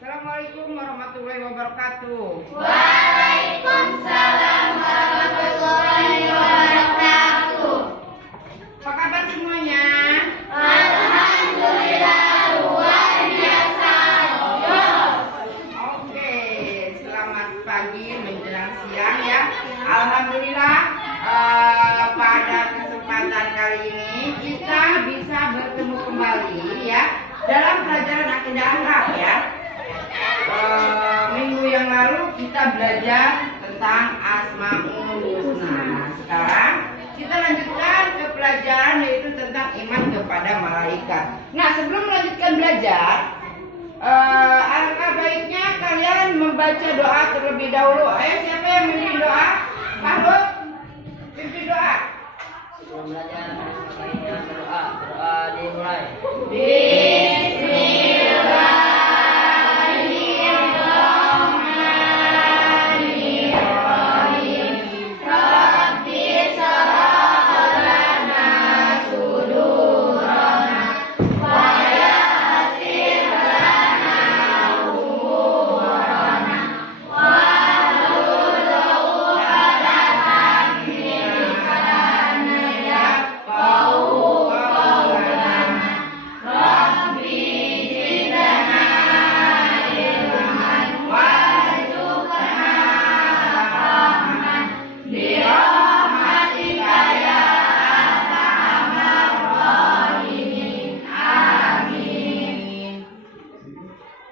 Assalamualaikum warahmatullahi wabarakatuh. Waalaikumsalam warahmatullahi wabarakatuh. Apa kabar semuanya? Alhamdulillah luar biasa. Oke, selamat pagi menjelang siang ya. Alhamdulillah pada kesempatan kali ini kita bisa bertemu kembali ya dalam pelajaran akidah Arab ya. Minggu yang lalu kita belajar tentang Asmaul Husna. Sekarang kita lanjutkan ke pelajaran yaitu tentang iman kepada malaikat. Nah, sebelum melanjutkan belajar, alangkah baiknya kalian membaca doa terlebih dahulu. Ayo, siapa yang memimpin doa? Mahmud, pimpin doa. Sebelum belajar, baiknya berdoa. Doa dimulai.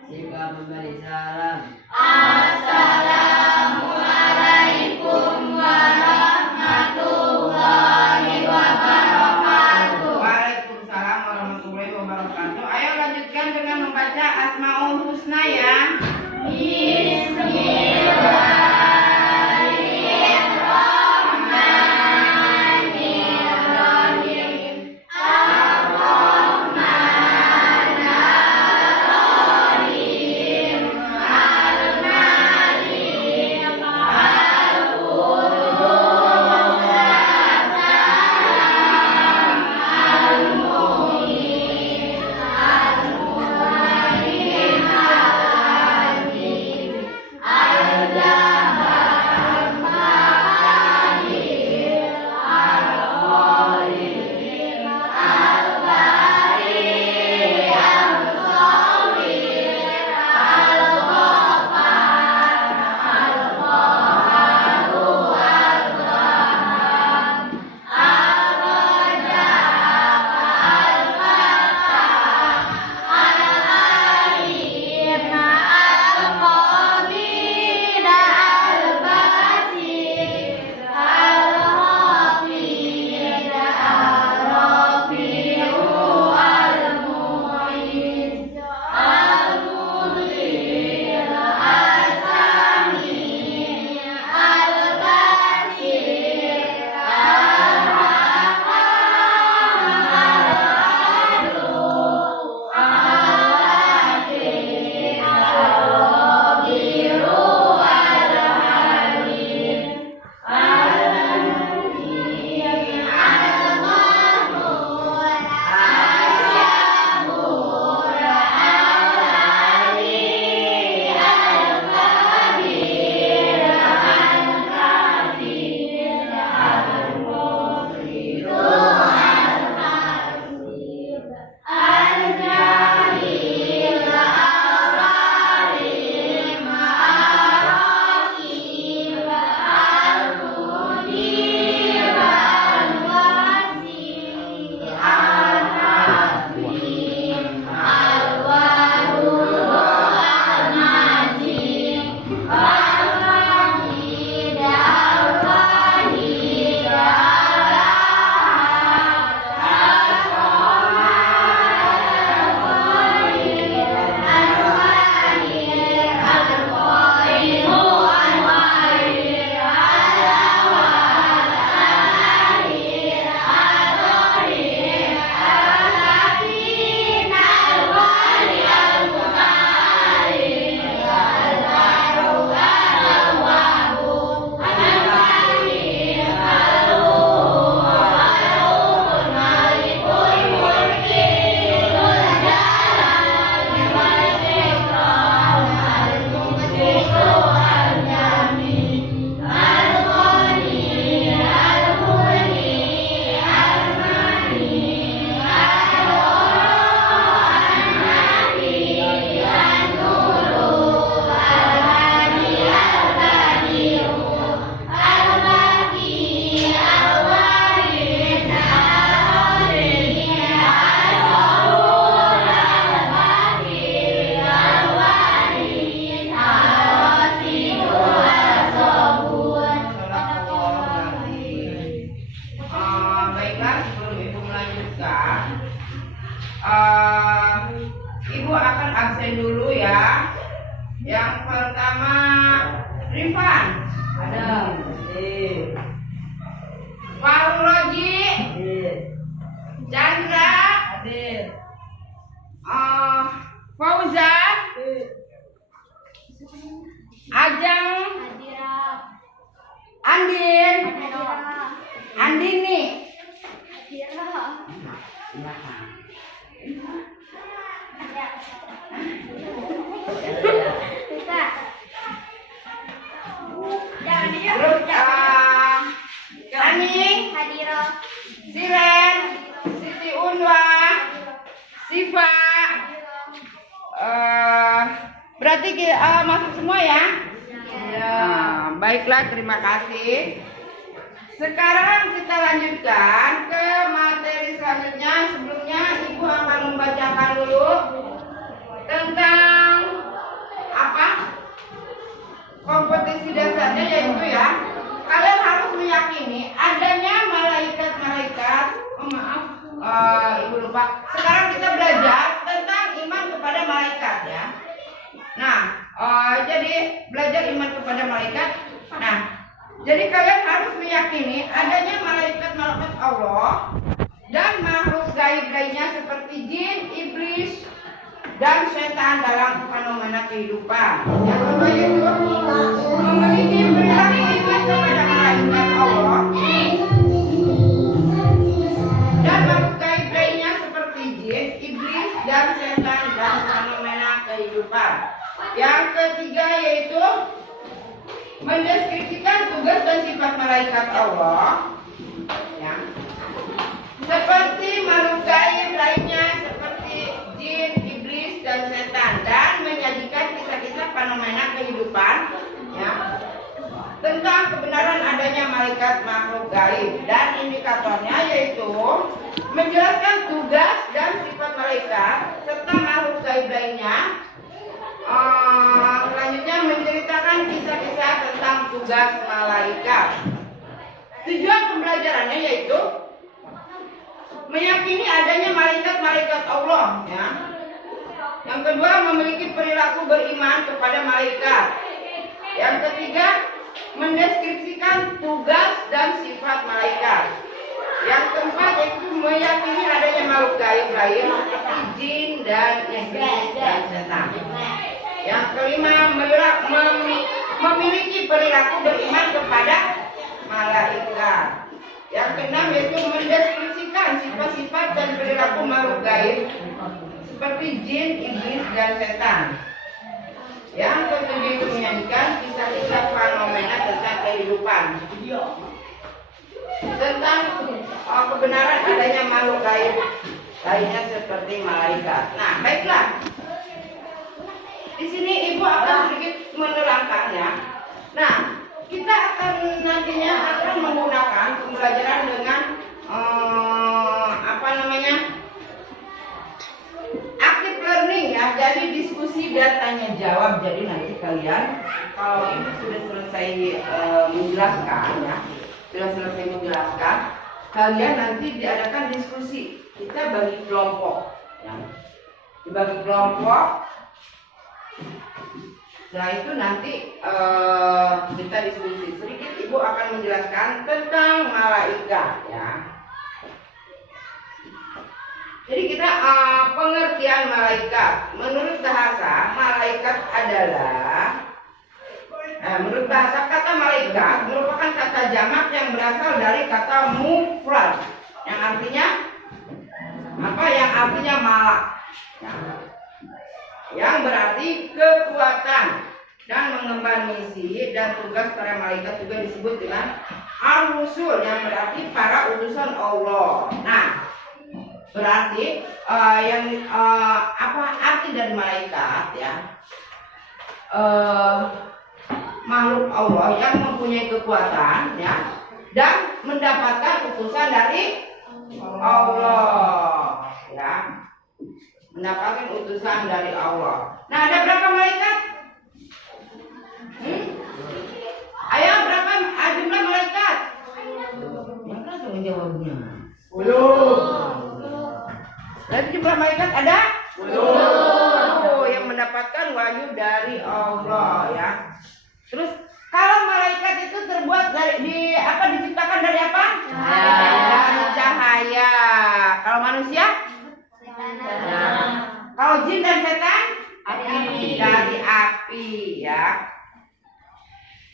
Jika memberi salam. Assalamualaikum warahmatullahi wabarakatuh. Waalaikumsalam warahmatullahi wabarakatuh. Ayo lanjutkan dengan membaca Asmaul Husna ya. Bismillahirrahmanirrahim. Ar-Rahmanir-Rahim. Al-Malik. Al-Qudus. As-Salam. Al-Mu'min. Al-Muhaimin. Al-Aziz. Yang pertama Rifan, Adam. Faruloji, Chandra, Hadir. Fauzan, Ajeng, Hadira. Andin, Hadira. Andini. Hadira. Bisa. Jangan dia. Terus Aning, Hadira. Siren, Siti Unwa, Siva. Berarti masuk semua ya? Ya, baiklah, terima kasih. Sekarang kita lanjutkan ke materi selanjutnya. Sebelumnya Ibu akan membacakan dulu tentang apa? Kompetisi dasarnya, yaitu ya, kalian harus meyakini adanya malaikat-malaikat. Ibu lupa. Sekarang kita belajar tentang iman kepada malaikat ya. Nah, jadi belajar iman kepada malaikat. Nah, jadi kalian harus meyakini adanya malaikat-malaikat Allah dan makhluk gaib lainnya seperti jin, iblis, dan setan dalam fenomena kehidupan. Yang kedua yaitu memiliki perilaku iman kepada malaikat Allah dan makhluk gaib lainnya seperti jin, iblis, dan setan dalam fenomena kehidupan. Yang ketiga yaitu mendeskripsikan tugas dan sifat malaikat Allah ya, seperti makhluk gaib lainnya seperti jin, iblis, dan setan, dan menyajikan kisah-kisah fenomena kehidupan ya, tentang kebenaran adanya malaikat makhluk gaib. Dan indikatornya yaitu menjelaskan tugas dan sifat malaikat serta makhluk gaib lainnya. Selanjutnya menceritakan kisah-kisah tentang tugas malaikat. Tujuan pembelajarannya yaitu meyakini adanya malaikat-malaikat Allah ya. Yang kedua memiliki perilaku beriman kepada malaikat. Yang ketiga mendeskripsikan tugas dan sifat malaikat. Yang keempat yaitu meyakini adanya makhluk gaib lain seperti jin dan iblis dan setan. Yang kelima memiliki perilaku beriman kepada malaikat. Yang keenam yaitu mendeskripsikan sifat-sifat dan perilaku makhluk gaib seperti jin, iblis, dan setan. Yang ketujuh itu menyanyikan kisah-kisah fenomena tentang kehidupan, tentang kebenaran adanya makhluk gaib lainnya seperti malaikat. Nah, baiklah. Di sini Ibu akan sedikit menerangkannya. Nah, kita akan nantinya akan menggunakan pembelajaran dengan active learning ya. Jadi diskusi dan tanya jawab. Jadi nanti kalian kalau Ibu sudah selesai menjelaskan ya, kalian nanti diadakan diskusi. Kita bagi kelompok ya. Dibagi kelompok. Setelah itu nanti kita diskusi sedikit. Ibu akan menjelaskan tentang malaikat ya. Jadi kita pengertian malaikat. Menurut bahasa malaikat adalah menurut bahasa kata malaikat merupakan kata jamak yang berasal dari kata mufrad yang artinya apa? Yang artinya malak. Yang berarti kekuatan dan mengemban misi dan tugas para malaikat juga disebut dengan ar-rusul yang berarti para utusan Allah. Nah, berarti apa arti dari malaikat ya? Makhluk Allah yang mempunyai kekuatan ya dan mendapatkan utusan dari Allah ya. Mendapatkan utusan dari Allah. Nah, ada berapa malaikat? Ayo, berapa jumlah malaikat? Yang langsung menjawabnya. 10. Jadi jumlah malaikat ada? 10. Oh, yang mendapatkan wahyu dari Allah ya. Terus kalau malaikat itu terbuat diciptakan dari apa? Dari cahaya. Kalau manusia? Kalau jin dan setan? Dari api ya.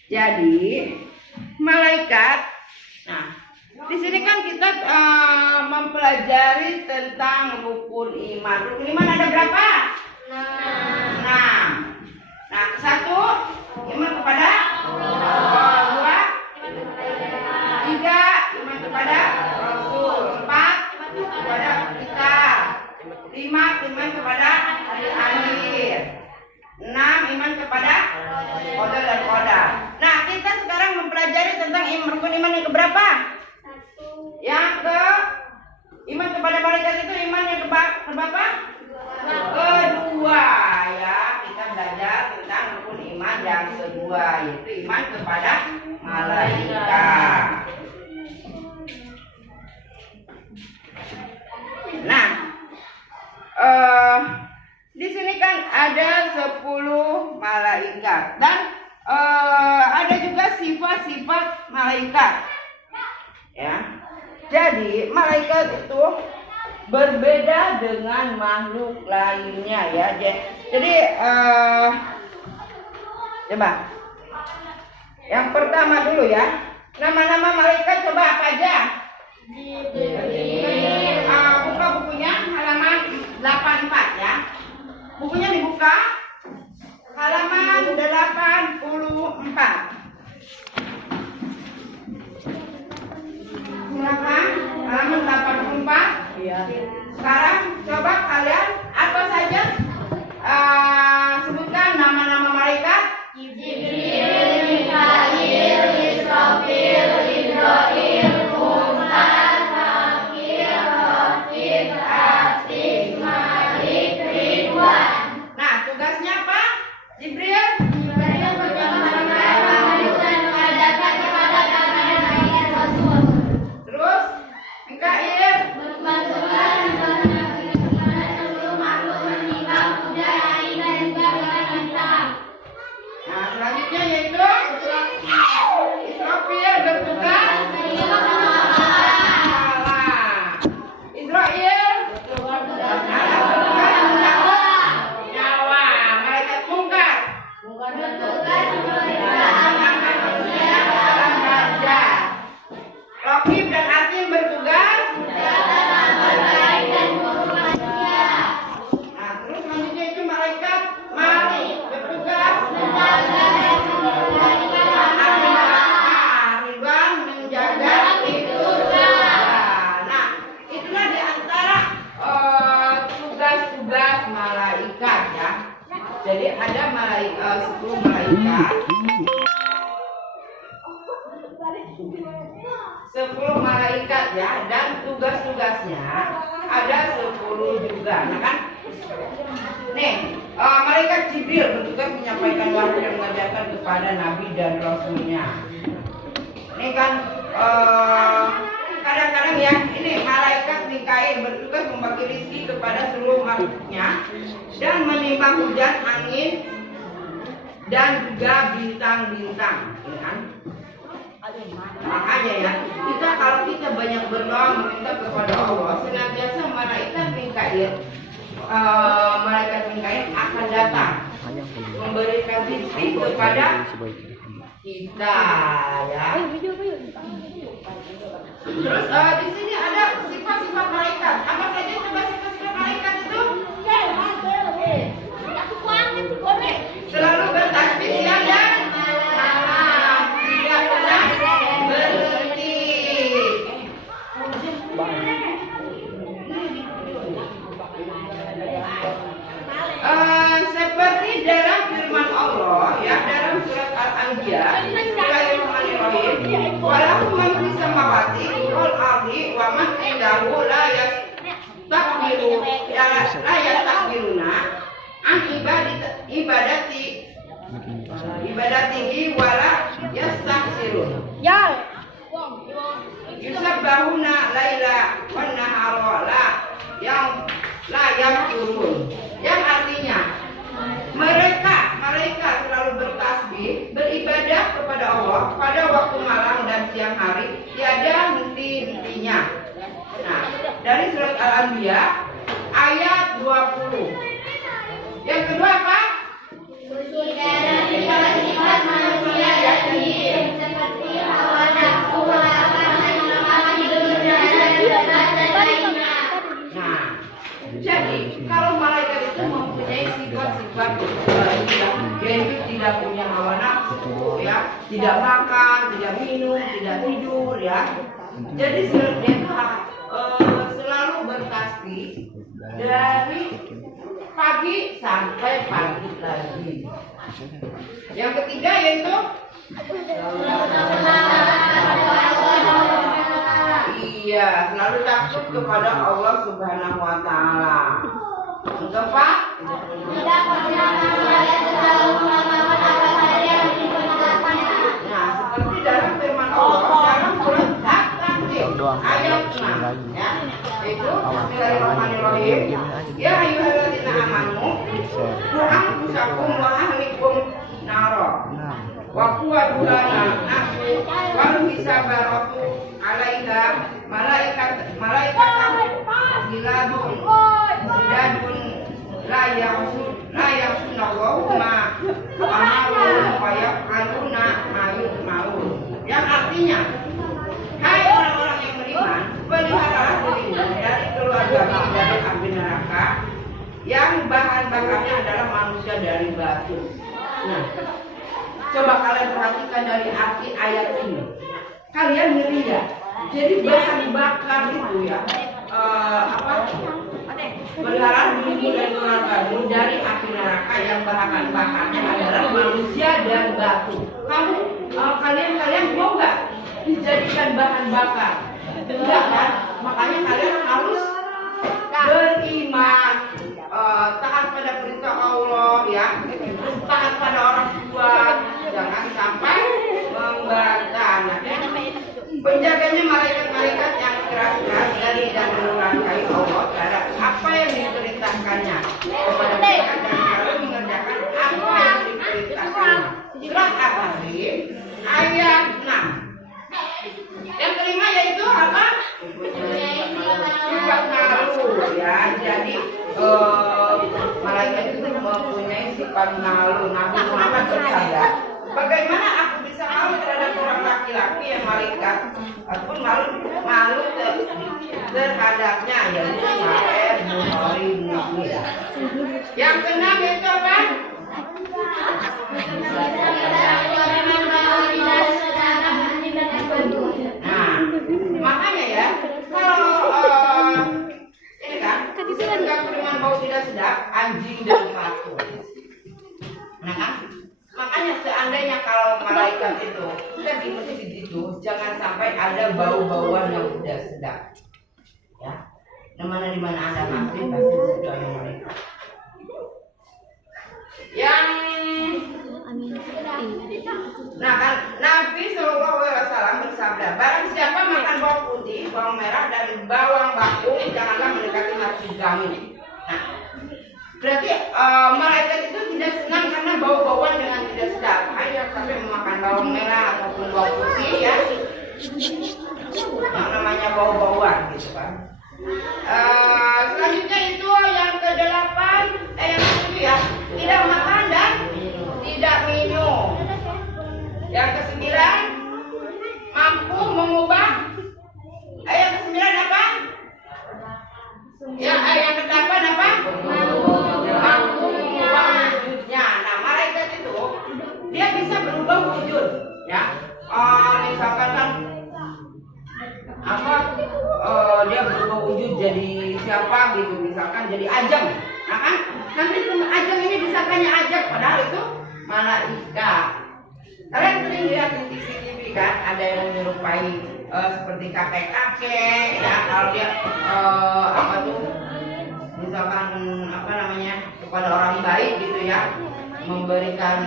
Jadi malaikat. Nah, di sini kan kita mempelajari tentang rukun iman. Rukun iman ada berapa? 6. Nah, 1 iman kepada Allah. 2 3 iman kepada Rasul. 4 kepada kita. 5 iman kepada hari akhir. 6 iman kepada qadar dan qadar. Nah, kita sekarang mempelajari tentang rukun iman yang keberapa? Yang iman kepada malaikat itu iman yang keberapa? Kedua ya. Kita belajar tentang rukun iman yang kedua, yaitu iman kepada malaikat. Nah, di sini kan ada 10 malaikat dan ada juga sifat-sifat malaikat. Ya. Jadi malaikat itu berbeda dengan makhluk lainnya ya. Jadi coba yang pertama dulu ya. Nama-nama malaikat coba apa aja? Buka bukunya halaman 84 ya. Bukunya dibuka halaman 84. Silakan halaman 84. Iya. Sekarang coba kalian apa saja sebutkan nama-nama malaikat. Jibril, Mikail, Israfil, Ibrahim, Munkar, Nakir, Raqib, Atid, Malik, Ridwan. Nah, tugasnya apa? Jibril terus Mikail. Nah, selanjutnya yaitu Israfil bertugas Israel bertugas mencabut nyawa. Malaikat Munkar dalam badan. Raqib dan Atid bertugas. Nah, terus selanjutnya itu malaikat Malik bertugas Ridwan menjaga surga. Nah, itulah diantara tugas-tugas malaikat ya. Jadi ada 10 malaikat. 10 malaikat ya, dan tugas-tugasnya ada 10 juga. Nah kan, nih malaikat Jibril bertugas menyampaikan wahyu dan mengajarkan kepada nabi dan rasulnya. Ini kan kadang-kadang ya, ini malaikat Mikail bertugas membagi rezeki kepada seluruh makhluknya dan menimbang hujan, angin, dan juga bintang-bintang. Ya kan? Makanya ya, kalau kita banyak berdoa meminta kepada Allah, senantiasa malaikat Mikail akan datang memberikan rezeki kepada kita ya. Terus di sini ada sifat-sifat malaikat. Apa saja coba sifat-sifat malaikat itu? Selalu bertasbih siang dan malam, tidak pernah berhenti. Seperti dalam firman Allah ya, dalam surat Al-Anbiya, Bismillahirrahmanirrahim. Walahu man fis samawati wal ardi wa man indahu la yastakbiruna an ibadatihi wala yastahsirun. Yusabbahuna laila wan nahara la yamkurun. Yang artinya mereka Allah pada waktu malam dan siang hari tiada henti-hentinya. Nah, dari surat Al-Anbiya ayat 20. Yang kedua apa? Tidak ada sifat manusia yang seperti hawa nafsu, larangan, tidur, dan lainnya. Nah, jadi kalau malaikat itu mempunyai sifat-sifat yaitu tidak punya hawa nafsu, ya, tidak makan, tidak minum, tidak tidur, ya. Jadi dia selalu bertasbih dari pagi sampai pagi lagi. Yang ketiga yaitu iya, selalu takut kepada Allah Subhanahu wa taala. Untuk Pak? Tidak pernah manusia selalu mengamalkan apa saja yang diperintahkannya. Nah, seperti dalam firman Allah dalam surat At-Takwir ayat 6, ya. Itu Bismillahirrahmanirrahim. Ya ayyuhalladzina amanu qu anfusakum wa ahlikum nara. Wa quwaduha nafsu wal hisabaratu 'alaiha malaikatan giladun la ya'sunallahu ma amarahum wa yaf'aluna ma yu'marun. Yang artinya, hai orang-orang yang beriman, peliharalah dirimu dari keluarga dari api neraka yang bahan bakarnya adalah manusia dari batu. Nah, coba kalian perhatikan dari arti ayat ini. Kalian ngeri ya? Jadi bahan bakar itu ya, peliharalah dirimu dari keluargamu dari api neraka yang bahan bakarnya adalah manusia dan batu. Kalian mau nggak dijadikan bahan bakar? Enggak kan? Makanya kalian harus beriman, taat pada perintah Allah, ya, taat pada orang tua, jangan sampai membantah. Penjaganya malaikat-malaikat yang keras-keras dari dan menurunkan Allah terhadap apa yang diperintahkannya kepada mereka dan selalu mengerjakan apa yang diperintahkannya. Surat At-Tahrim ayat 6. Yang kelima yaitu apa? Sifat malu, ya. Jadi malaikat itu mempunyai sifat malu. Nabi Muhammad bersabda, bagaimana aku bisa malu terhadap orang laki-laki yang malaikat ataupun malu terhadapnya, yaitu Sahih Bukhari Muslim. Yang keenam yaitu apa? Nah, makanya ya, kalau ini kan, terganggu dengan bau tidak sedap, anjing dan patung. Nah kan, makanya seandainya kalau malaikat itu kita di masjid itu, jangan sampai ada bau-bauan yang tidak sedap. Ya, di mana Anda masih pasti situ ada malaikat. Yang nah kan Nabi Shallallahu Alaihi Wasallam bersabda, barang siapa makan bawang putih, bawang merah dan bawang bakung, janganlah mendekati masjid kami. Nah, berarti malaikat itu tidak senang karena bau-bauan dengan tidak sedap. Ayo sampai memakan bawang merah ataupun bawang putih, ya, yang namanya bau-bauan gitu kan. Selanjutnya itu yang ke-8, yang ke-7 ya, tidak makan dan tidak minum. Yang ke-9, mampu mengubah. Yang ke-9 apa? Ya, yang ke-8 apa? Mampu mengubah wujudnya. Nah, malaikat itu dia bisa berubah wujud, ya. Misalkan kan dia berubah wujud jadi siapa gitu, misalkan jadi Ajeng. Nah kan, nanti Ajeng ini disangkanya Ajeng, padahal itu malaikat. Kalian sering lihat di TV kan, ada yang menyerupai seperti kakek-kakek, ya. Kalau dia misalkan kepada orang baik gitu ya, memberikan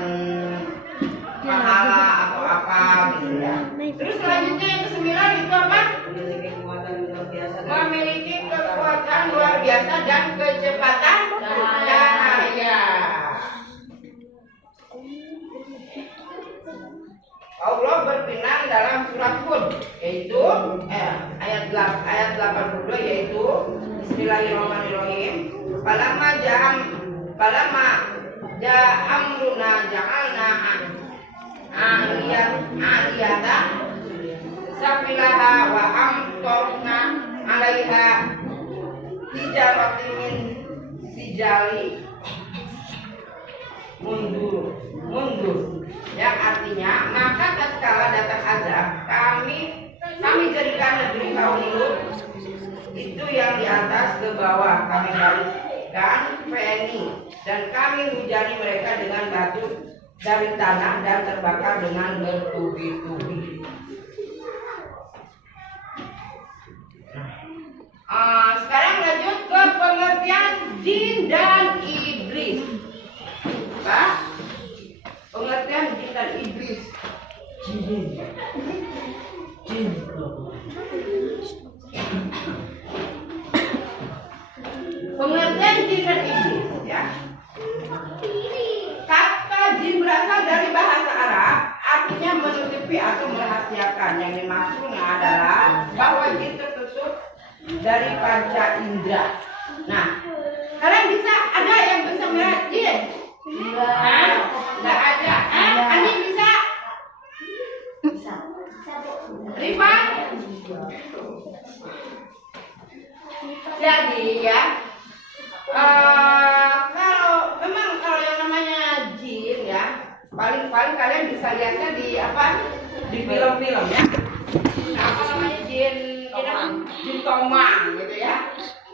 pahala atau apa gitu ya. Terus selanjutnya yang ke-9 itu apa? Memiliki kekuatan luar biasa dan kecepatan cahaya. Allah berfirman dalam surat Hud, yaitu ayat 82, yaitu Bismillahirrahmanirrahim. Falamma ja'amruna ja'alna aliyata safilaha wa amtorna alaiha hijaratin min sijali mundur, yang artinya maka tatkala datang azab kami jadikan negeri kaum Lut itu yang di atas ke bawah kami balikkan feni dan kami hujani mereka dengan batu dari tanah dan terbakar dengan bertubi-tubi. Sekarang lanjut ke pengertian jin dan iblis. Pak, pengertian jin dan iblis. Pengertian jin dan iblis, ya. Kata jin berasal dari bahasa Arab, artinya menutupi atau merahasiakan. Yang dimaksudnya adalah bahwa jin tertutup dari panca indera. Nah, kalian bisa ada yang bisa melihat jin? Enggak ada. Ani bisa? Bisa. Rifan? Jadi ya, kalau yang namanya jin ya, paling kalian bisa lihatnya di di film-film ya. Nah, apa namanya jin tomang gitu ya.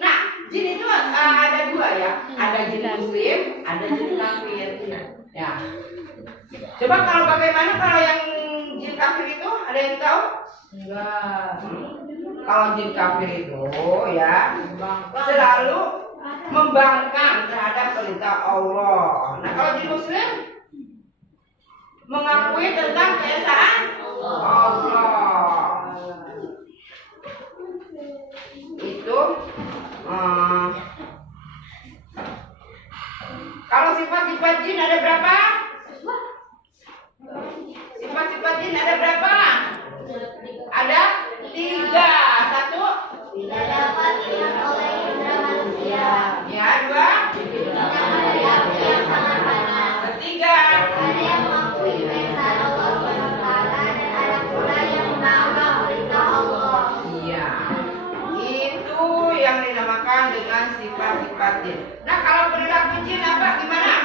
Nah, jin itu ada dua ya, ada jin muslim, ada jin kafir. Ya. Coba bagaimana kalau yang jin kafir itu ada yang tahu? Enggak. Kalau jin kafir itu ya selalu membangkang terhadap perintah Allah. Nah, kalau jin muslim mengakui tentang keesaan Allah. Itu kalau sifat-sifat jin ada berapa? Sifat-sifat jin ada berapa? Ada 3. 1 tidak dapat dilihat oleh indera manusia. Ya, 2 Dari api yang sangat panas. 3 Ada yang mengakui keesaan Allah SWT dan ada pula yang menolak perintah Allah. Iya, itu yang dinamakan dengan sifat-sifat jin. Nah, kalau perilaku jin apa gimana?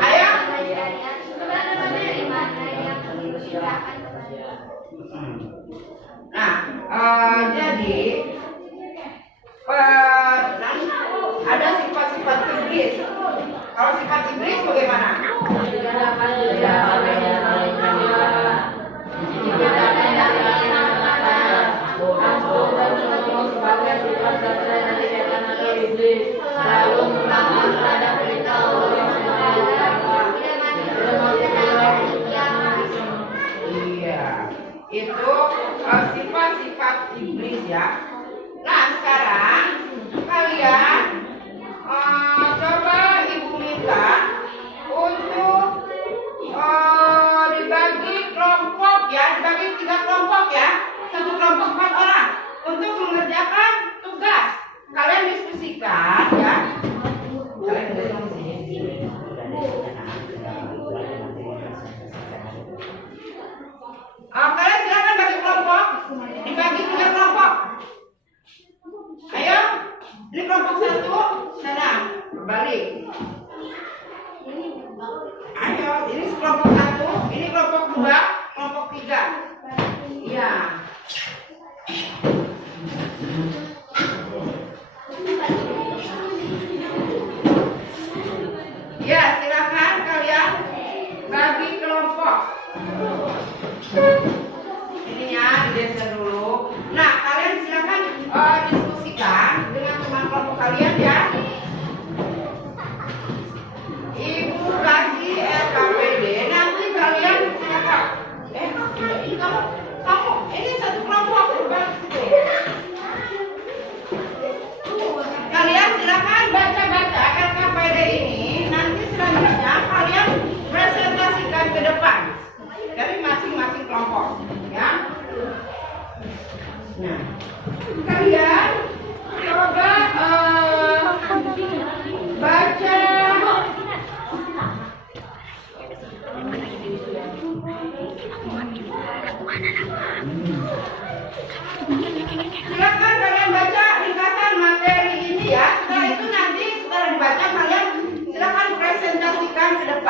Ayo. Nah, jadi ada sifat-sifat iblis. Kalau sifat iblis bagaimana? Selalu menolak terhadap perintah Allah. Iya, itu sifat-sifat iblis ya. Nah, sekarang kalian coba ibu minta untuk dibagi kelompok ya, dibagi 3 kelompok ya, satu kelompok 4 orang untuk mengerjakan tugas. Kalian diskusikan ya. Kalian dengerin di sini. Kalian silakan bagi kelompok, dibagi 3 kelompok. Ayo, ini kelompok 1 sana berbalik. Ayo, ini kelompok 1, ini kelompok 2, kelompok 3. Iya. Ya, silakan kalian bagi kelompok. Ininya digeser dulu. Nah, kalian silakan diskusikan dengan teman kelompok kalian ya.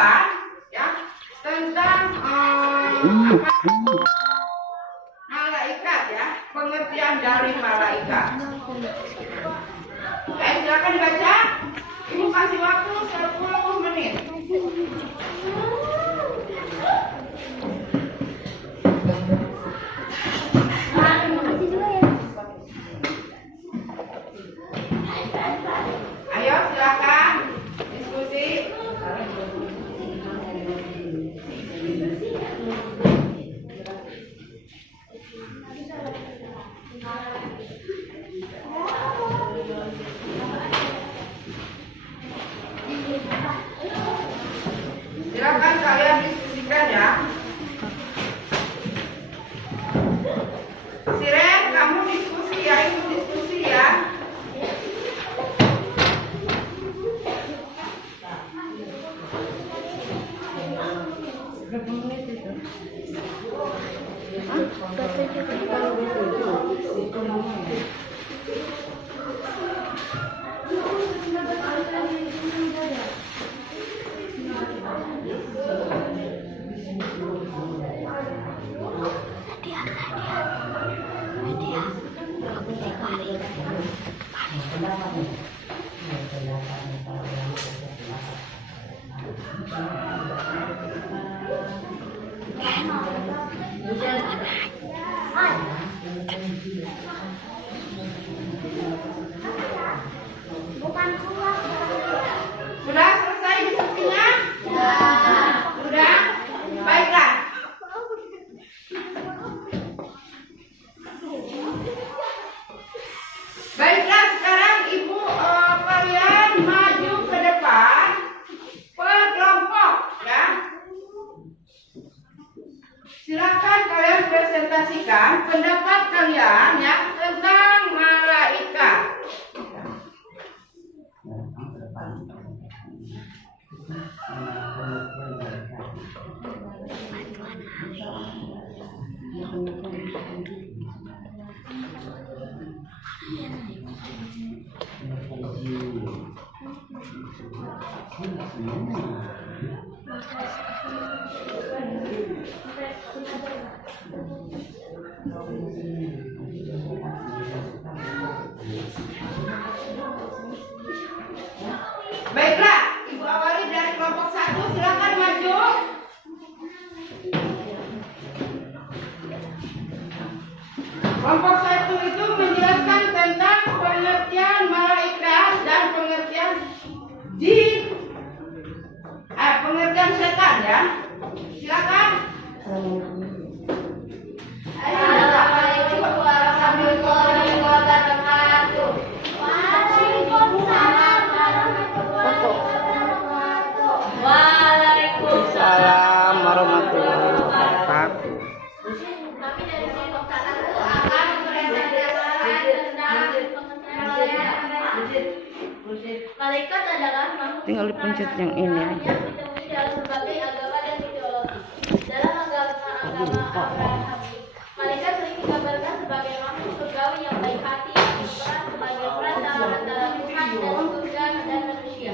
depan ya tentang malaikat ya, pengertian dari malaikat. Silakan dibaca. Ibu kasih waktu 10 menit. Ayo silakan diskusi. Silakan kalian diskusikan ya. Siren, kamu diskusi ya, ikut diskusi ya. Sudah selesai diskusinya? Sudah? Baiklah. Baiklah, sekarang ibu kalian maju ke depan per kelompok ya. Silakan kalian presentasikan pendapat kalian ya tentang malaikat. Baiklah, ibu awali dari kelompok 1, silakan maju. Kelompok 1 itu menjelaskan tentang pengertian malaikat dan pengertian jin, pengertian setan ya. Silakan. Assalamualaikum warahmatullahi wabarakatuh. Waalaikumsalam Waalaikumsalam warahmatullahi wabarakatuh. Kami dari kelompok 1 akan mempresentasikan tentang pengertian malaikat adalah makhluk Tinggal dipencet yang ini aja. yang ditemui dalam berbagai agama dan ideologi. Dalam agama Abrahami, malaikat sering digambarkan sebagai makhluk surgawi yang baik hati, yang berperan sebagai perantara antara Tuhan dan surga dan manusia.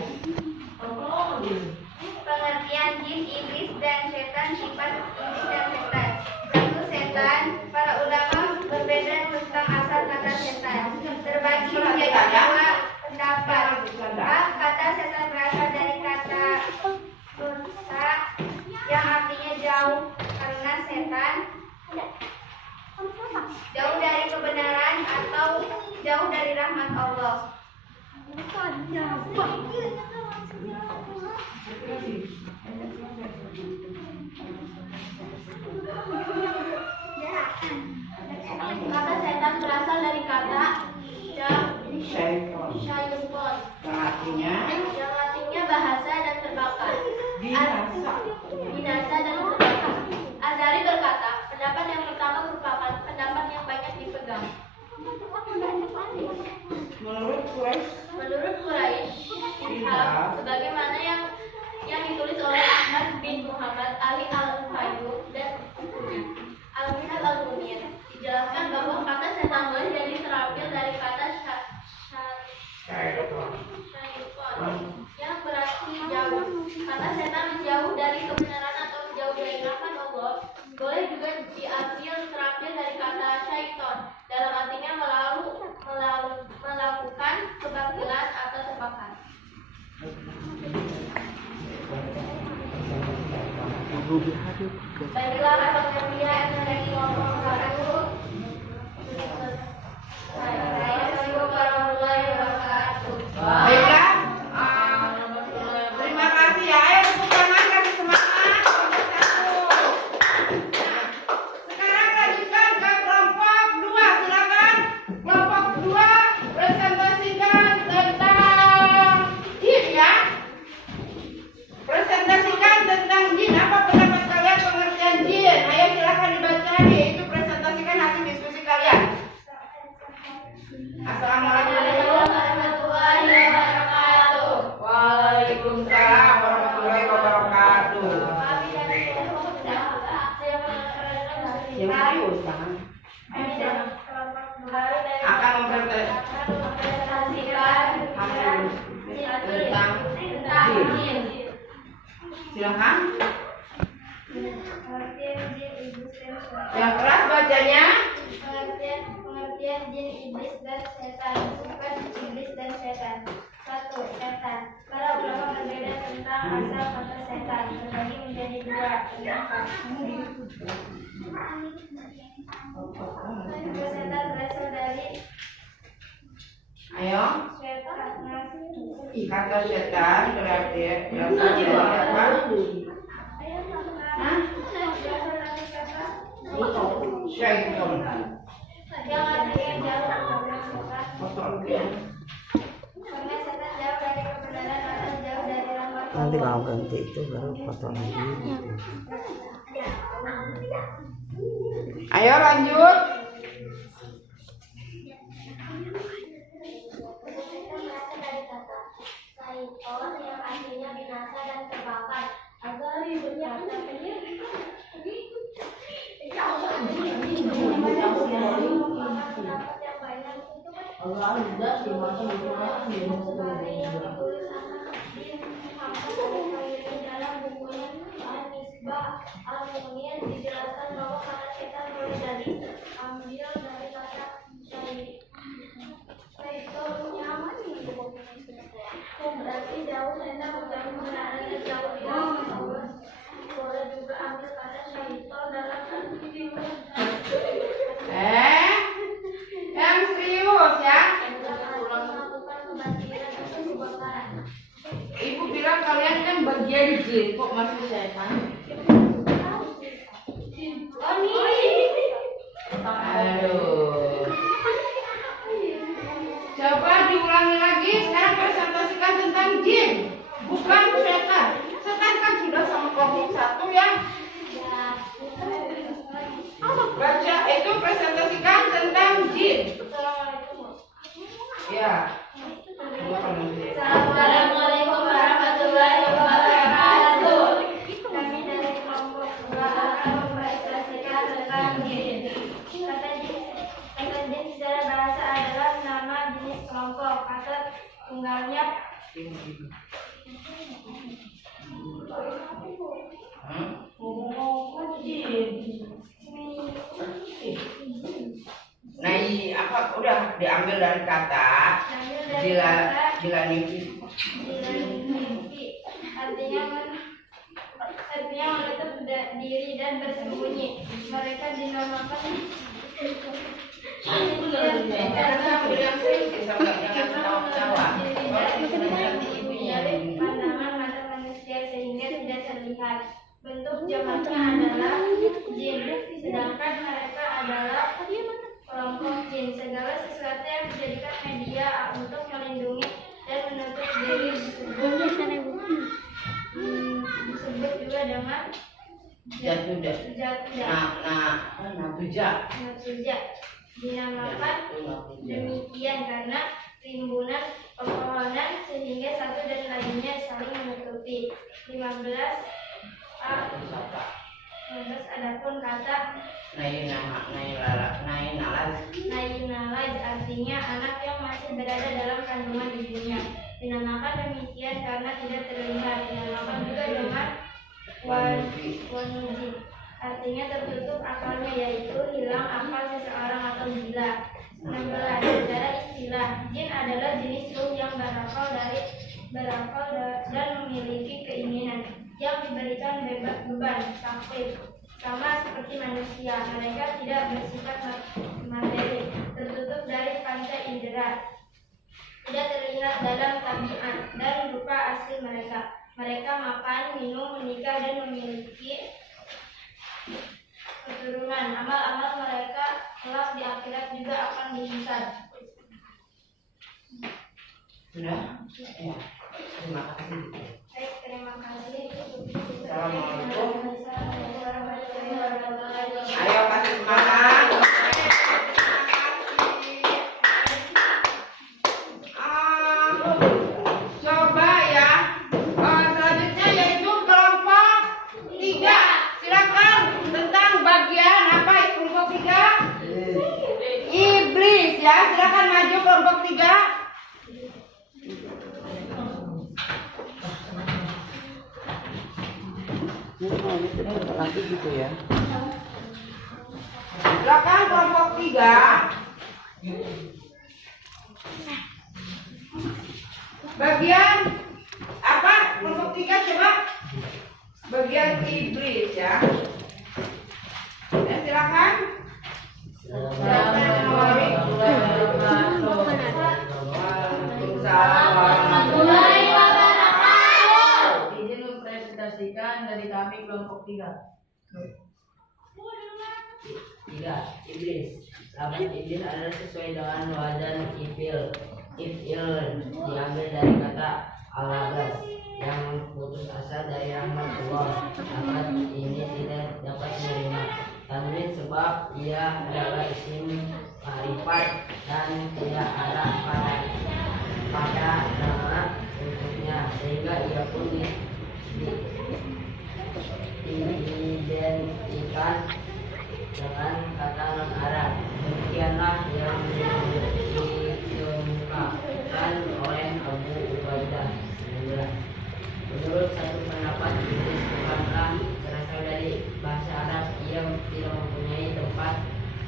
Pengertian jin, iblis, dan setan. Sifat iblis dan setan. 1. Setan. Para ulama berbeda tentang asal kata setan. Terbagi menjadi 2 pendapat. A. Kata setan berasal dari kata rusa yang artinya jauh, karena setan jauh dari kebenaran atau jauh dari rahmat Allah. Kata setan berasal dari kata syaiton, yang artinya bahasa dan terbakar. Binasa dan terbakar. Azari berkata, pendapat yang pertama merupakan pendapat yang banyak dipegang. Menurut Quraisy, sebagaimana yang ditulis oleh Ahmad bin Muhammad Ali al-Fayyum dan Al-Minhaj al-Munir, dijelaskan bahwa kata setan jadi terambil dari kata syaiton yang berarti jauh. Kata setan menjauh Baiklah perhatian dari kelompok 1. Assalamualaikum warahmatullahi wabarakatuh. Baiklah, terima kasih ya. Ayo tepuk tangan kasih semangat. Nah, sekarang lanjutkan ke kelompok 2. Silakan. Kelompok 2 presentasikan tentang jin ya. Presentasikan tentang jin. Apa pendapat kalian pengertian jin? Ayo silakan dibaca, yaitu presentasikan hasil diskusi kalian. Assalamualaikum warahmatullahi wabarakatuh. Waalaikumsalam warahmatullahi wabarakatuh. Yang serius kan? Akan mempresentasikan tentang jin. Silakan. Yang keras bacanya. Pengertian jin, iblis, dan setan. Bukan iblis dan setan. 1. Setan. Para ulama berbeda tentang asal kata setan. Terbagi menjadi 2. Kenapa? Setan berasal dari Ayo. setan. Kata setan berarti berasal dari apa? Hah? Syaitan. Yang artinya jauh dari setan. Karena setan jauh dari kebenaran atau jauh dari rahmat Allah. Nanti kalau ganti itu baru foto lagi. Ayo lanjut. Setan berasal dari kata Saiton yang artinya binasa dan terbakar. Agar berkata pendapat yang banyak itu kan seperti yang ditulis anak bin Muhammad al-Khairi dalam bukunya Al-Misbah al-Munir, dijelaskan bahwa kata setan boleh diambil dari kata syaitonnya berarti jauh, setan bukan kebenaran dan jauh dari Allah. Boleh juga ambil kata syaiton dalam arti Yang serius ya. melakukan kebatilan atau kebakaran. Ibu bilang kalian kan bagian jin, kok masih setan? Aduh. Coba diulangi lagi. Sekarang presentasikan tentang jin, bukan setan. Setan kan sudah sama kelompok 1 ya. Baca itu presentasikan tentang jin. Ya. Assalamualaikum warahmatullahi wabarakatuh. Kami dari kelompok 2 akan mempresentasikan tentang jin. Kata jin secara bahasa adalah nama jenis kelompok atau tunggalnya. Nah, apa udah diambil dari kata jilaniki. Artinya menutup diri dan bersembunyi. Mereka dinamakan pandangan mata manusia sehingga tidak terlihat. Bentuk jamaknya adalah jin, sedangkan mereka adalah kelompok jin. Segala sesuatu yang dijadikan media untuk melindungi dan menutup diri disebut juga dengan Jatudah. Natujak. Dinamakan demikian karena timbunan pepohonan sehingga satu dan lainnya saling menutupi. 15 adapun kata nainalaj artinya anak yang masih berada dalam kandungan ibunya. Dinamakan demikian karena tidak terlihat. Dinamakan juga dengan wanuji artinya tertutup akalnya, yaitu hilang akal seseorang atau gila. 16. Secara istilah, jin adalah jenis ruh yang berakal dan memiliki keinginan. yang diberikan beban taklif. Sama seperti manusia, mereka tidak bersifat materi, tertutup dari panca indera, tidak terlihat dalam tabiat dan rupa asli mereka. Mereka makan, minum, menikah, dan memiliki keturunan. Amal-amal mereka kelak di akhirat juga akan dihisab. Sudah? Ya. Terima kasih. Baik, terima kasih. Assalamualaikum. Warahmatullahi wabarakatuh. Ayo kasih semangat. Coba ya. Selanjutnya yaitu kelompok 3. Silakan tentang bagian apa kelompok 3? Iblis ya. Silakan maju kelompok 3. Lagi gitu ya. Silakan kelompok 3. Bagian apa? Kelompok 3 coba. Bagian iblis ya. Ya silakan. Warahmatullahi wabarakatuh. Izin mempresentasikan dari kami kelompok 3. 3. Iblis. Lafaz iblis adalah sesuai dengan wazan ifil. Ifil diambil dari kata al-labas yang putus asa dari rahmat Allah. Lafaz ini tidak dapat menerima tanwin sebab ia adalah isim ma'rifat dan tidak ada pada nama untuknya, sehingga ia pun diidentikan dengan kata non Arab. Demikianlah yang dikemukakan oleh Abu Ubaidah. Menurut satu pendapat, iblis bukanlah berasal dari bahasa Arab. Ia tidak mempunyai tempat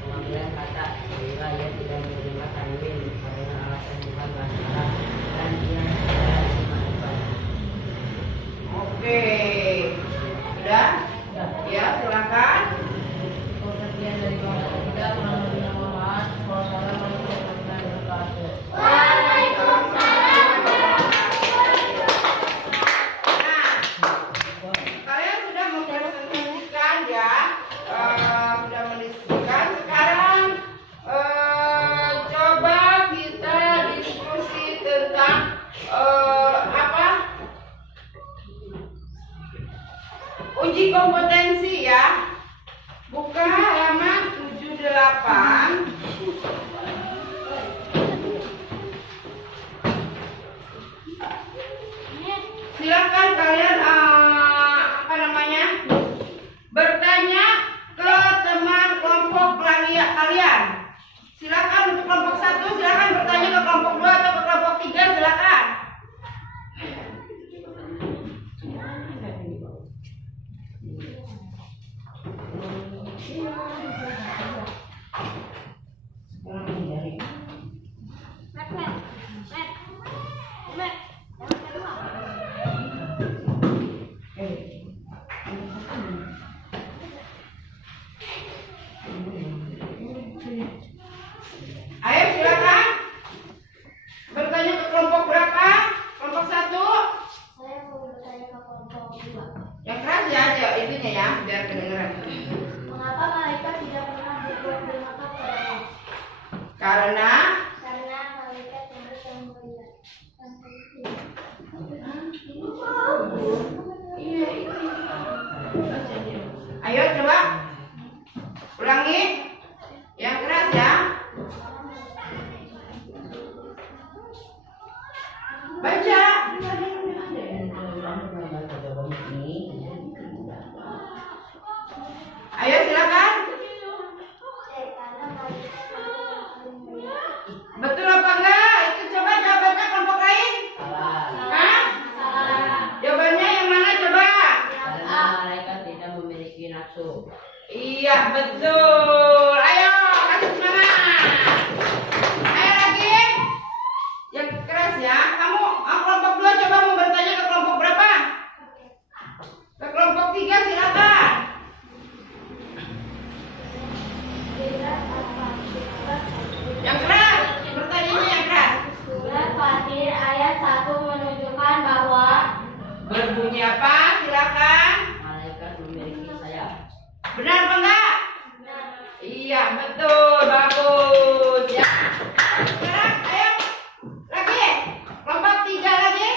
pengambilan kata, sehingga ia tidak menerima tanwin karena alasan bukan bahasa Arab dan ia tidak dimaafkan. Oke. Sudah? Ya, silakan. Sekian dari kelompok 3, kurang lebihnya mohon maaf. Wassalamualaikum warahmatullahi wabarakatuh. Kalian sudah mempresentasikan ya, sudah mendiskusikan. Sekarang coba kita diskusi tentang apa? Uji kompetensi ya. Buka halaman 78. Silakan kalian apa namanya? Bertanya ke teman kelompok kalian. Silakan untuk kelompok 1, silakan bertanya ke kelompok 2 atau ke kelompok 3, silakan. Ayo silakan bertanya ke kelompok berapa? Kelompok 1. Saya mau bertanya ke kelompok 2. Yang keras ya, ada itunya ya, biar kedengeran. Mengapa malaikat tidak pernah berbuat durhaka kepada Karena malaikat yang mulia. ayo coba ulangi yang keras ya. Baca. Ayo silakan. Betul apa enggak? Itu coba jawabannya kelompok lain. Hah? Jawabannya yang mana coba? Karena malaikat tidak memiliki nafsu. Iya betul. Ayo kasih semangat. Ayo lagi. Yang keras ya. Kamu kelompok 2 coba mau bertanya ke kelompok berapa? Berbunyi apa? Silakan. Malaikat memiliki sayap. Benar apa enggak? Iya, betul. Bagus. Ya. Sekarang ayo lagi. Kelompok 3 lagi.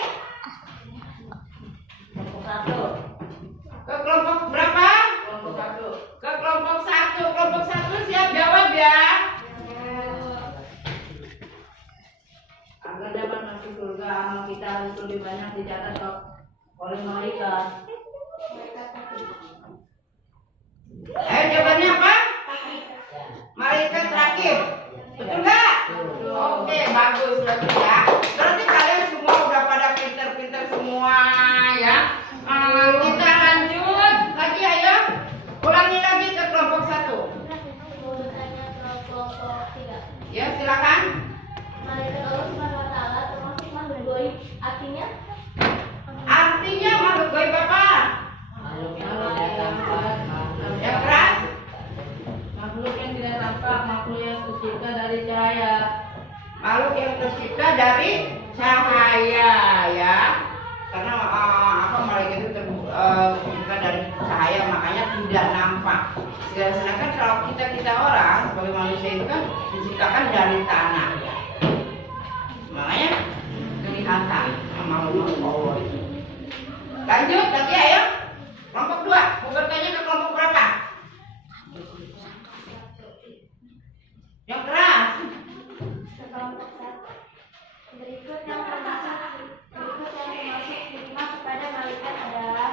Kelompok 1. Ke kelompok berapa? Kelompok 1. Ke kelompok 1. Kelompok 1 siap jawab ya. Agar dapat masuk surga, amal kita harus lebih banyak dicatat oleh malaikat. Ayo jawabannya apa? Malaikat terakhir. Betul nggak? Oke, bagus berarti ya. Berarti kalian semua udah pada pinter-pinter semua ya. Kita lanjut lagi ayo. Ulangi lagi ke kelompok 1. Mau bertanya ke kelompok 3. Ya, silakan. Malaikat Allah Subhanahu wa taala termasuk makhluk gaib. Artinya Artinya makhluk gaib apa? Makhluk yang tidak tampak, makhluk Yang keras? Makhluk yang tidak tampak, makhluk yang tercipta dari cahaya. Makhluk yang tercipta dari cahaya ya. Karena apa malaikat itu tercipta dari cahaya, makanya tidak nampak. Sedangkan kalau kita orang sebagai manusia itu kan diciptakan dari tanah ya. Makanya kelihatan makhluk Allah itu. Lanjut lagi ayo. Kelompok 2. Mau bertanya ke kelompok berapa? Yang keras. kelompok 1. Berikut yang termasuk hikmah kepada malaikat adalah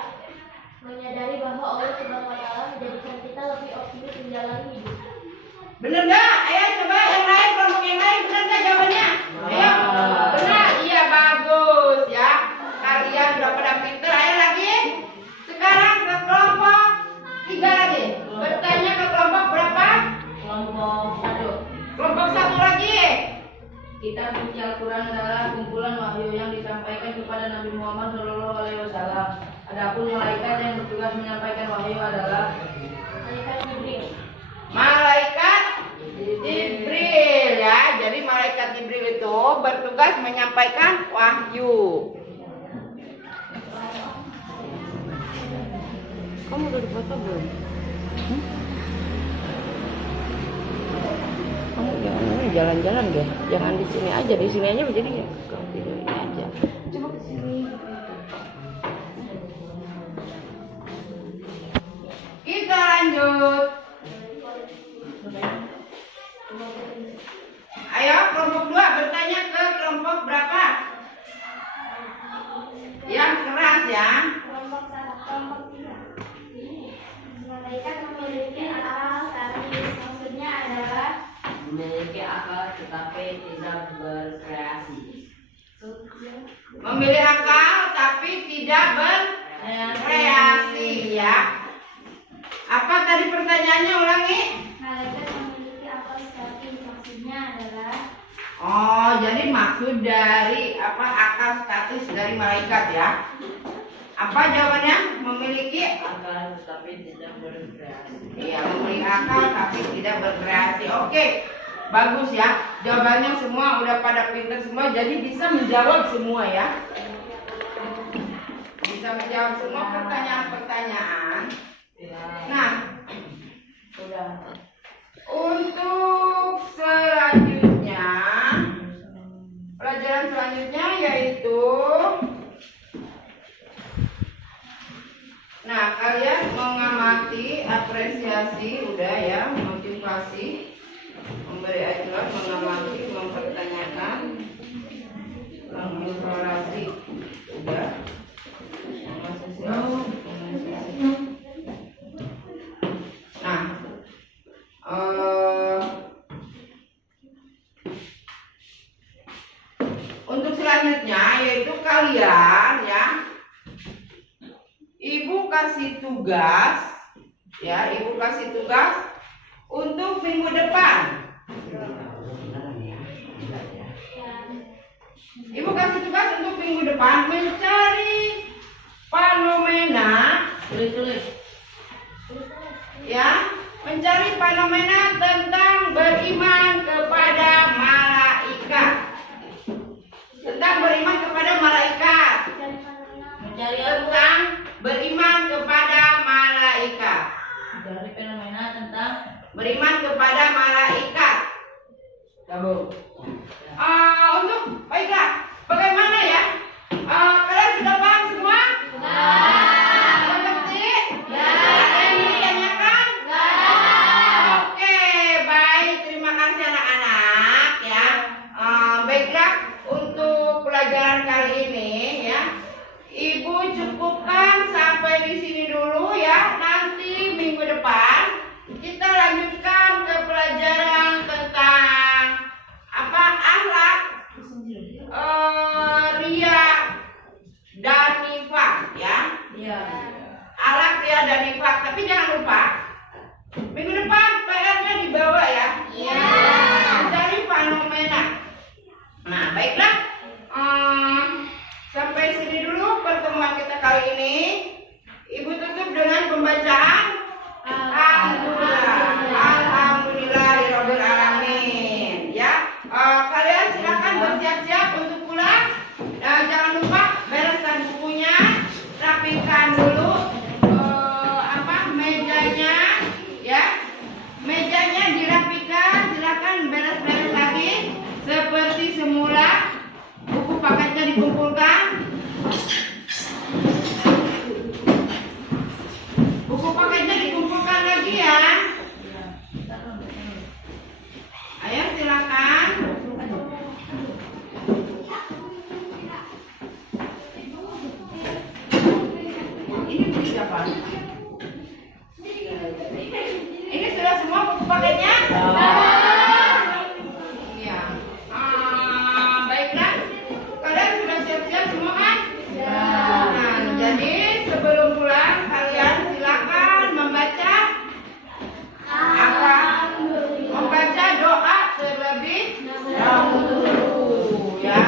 menyadari bahwa Allah Subhanahu wa taala menjadikan kita lebih optimis menjalani hidup. Bener nggak? Ayo coba yang lain, kelompok yang lain bener nggak jawabannya? Ayo, benar, iya bagus ya. Kalian udah pada pinter. Ayo lagi. Sekarang ke kelompok 3 lagi. Bertanya ke kelompok berapa? Kelompok 1. Kelompok 1 lagi. Kitab suci Al-Quran adalah kumpulan wahyu yang disampaikan kepada Nabi Muhammad SAW. Adapun malaikat yang bertugas menyampaikan wahyu adalah Malaikat Jibril. Malaikat Jibril ya. Jadi malaikat Jibril itu bertugas menyampaikan wahyu. Kamu udah dipoto belum? Kamu jangan jalan-jalan deh. Jangan di sini aja. Di sini aja jadi ya. Kalau di sini aja. Coba ke sini. Kita lanjut. Ayo kelompok 2 bertanya ke kelompok berapa? Yang keras ya. Kelompok 3. Malaikat memiliki akal, tapi maksudnya adalah memiliki akal tetapi tidak berkreasi. Memilih akal tapi tidak berkreasi ya. Apa tadi pertanyaannya, ulangi? malaikat memiliki akal, tapi maksudnya adalah Oh, jadi maksud dari apa akal statis dari malaikat ya? Apa jawabannya? Memiliki Akal tetapi tidak berkreasi. Iya, memiliki akal tapi tidak berkreasi. Oke, bagus ya. Jawabannya semua udah pada pinter semua, jadi bisa menjawab semua ya. Bisa menjawab semua pertanyaan-pertanyaan. Nah, sudah. untuk selanjutnya, pelajaran selanjutnya yaitu, nah kalian mengamati, apresiasi, udah ya, motivasi, memberi acuan, mengamati, mempertanyakan, mengeksplorasi, udah, nah, untuk selanjutnya yaitu kalian ya, ibu kasih tugas ya, ibu kasih tugas untuk minggu depan. Ibu kasih tugas untuk minggu depan mencari fenomena ya, mencari fenomena tentang beriman kepada malaikat. Tentang beriman kepada malaikat. Mencari apa? beriman kepada malaikat. Dari fenomena tentang Beriman kepada malaikat. Gabung. Untuk baiklah, bagaimana ya? Kalian sudah paham semua? Mengerti? Ada yang ditanyakan? Oke, baik. Terima kasih anak-anak ya. Baiklah, untuk pelajaran kali ini ya, Ibu cukupkan sampai di sini dulu ya. Nanti minggu depan kita lanjutkan ke pelajaran tentang apa, akhlak, ria dan nifak ya. iya. Akhlak, ria dan nifak. Tapi jangan lupa minggu depan PR-nya dibawa ya. Iya. Mencari fenomena. Nah, baiklah. Sampai sini dulu pertemuan kita kali ini. Ibu tutup dengan pembacaan Alhamdulillahirabbil alamin. Ya, kalian silakan bersiap-siap untuk pulang. Jangan lupa bereskan bukunya, rapikan dulu mejanya, ya. Mejanya dirapikan, silakan beres-beres lagi seperti semula. Buku paketnya dikumpulkan. Buku paketnya dikumpulkan lagi ya. Ayo silakan. Ini buku siapa? Ini sudah semua buku paketnya? Iya. Baiklah. Kalian sudah siap-siap semua kan? Nah, jadi sebelum pulang kalian silakan membaca apa? Membaca doa terlebih dahulu ya.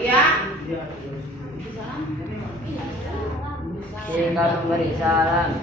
Ya. Sehingga memberi salam.